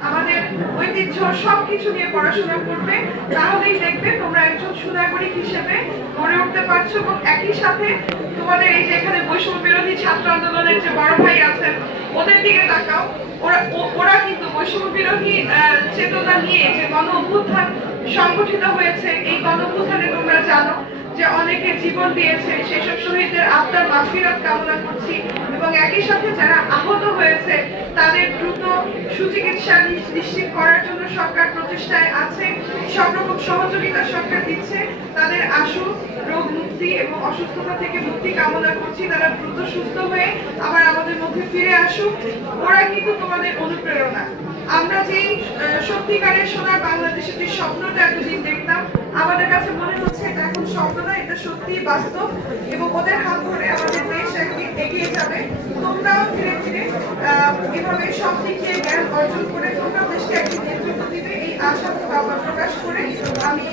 আমাদের ঐতিহ্য সবকিছু নিয়ে পড়াশোনা করবে, তাহলেই দেখবে তোমরা একজন সুনাগরিক হিসেবে গড়ে উঠতে পারছো। এবং একই সাথে তোমাদের এই যে এখানে বৈষম্য বিরোধী ছাত্র আন্দোলনের যে বড় ভাই আছেন ওদের দিকে তাকাও, ওরা কিন্তু বৈষম্য বিরোধী চেতনা নিয়ে যে গণ অভ্যুত্থান সংগঠিত হয়েছে, এই গণ অভ্যুত্থানে তোমরা জানো যে অনেকে জীবন দিয়েছে, সেসব শহীদদের আত্মার মাগফিরাত কামনা করছি। এবং একই সাথে যারা আহত হয়েছে তাদের দ্রুত সুচিকিৎসা নিশ্চিত করার জন্য সরকার প্রচেষ্টায় আছে, সব রকম সহযোগিতা সরকার দিচ্ছে। তাদের আশু রোগ মুক্তি এবং অসুস্থতা থেকে মুক্তি কামনা করছি, তারা দ্রুত সুস্থ হয়ে আবার আমাদের মধ্যে ফিরে আসুক। ওরা কিন্তু তোমাদের অনুপ্রেরণা। আমরা যেই সত্যিকারের সোনার বাংলাদেশের যে স্বপ্নটা এতদিন দেখতাম, আমাদের কাছে মনে হচ্ছে এটা এখন স্বপ্ন না, এটা সত্যি বাস্তব। এবং ওদের হাত ধরে আমাদের দেশ একদিন এগিয়ে যাবে। তোমরাও ধীরে ধীরে এভাবে সব দিক দিয়ে জ্ঞান অর্জন করে তোমরাও দেশকে একদিন নেতৃত্ব দিবে, এই আশা প্রকাশ করে আমি